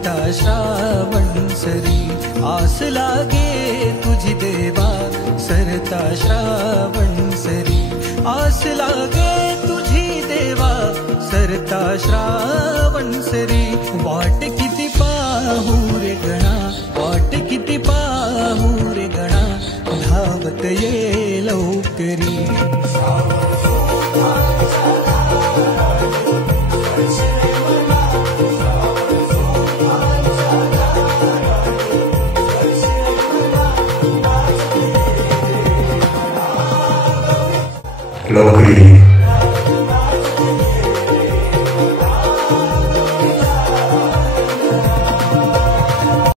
सरता श्रावण सरी, आस लागे तुझी देवा सरता श्रावण सरी, आस लागे तुझी देवा सरता श्रावण सरी। वाट किती पाहू रे गणा, वाट किती पाहू रे गणा, धावत ये लवकरी। लवकरी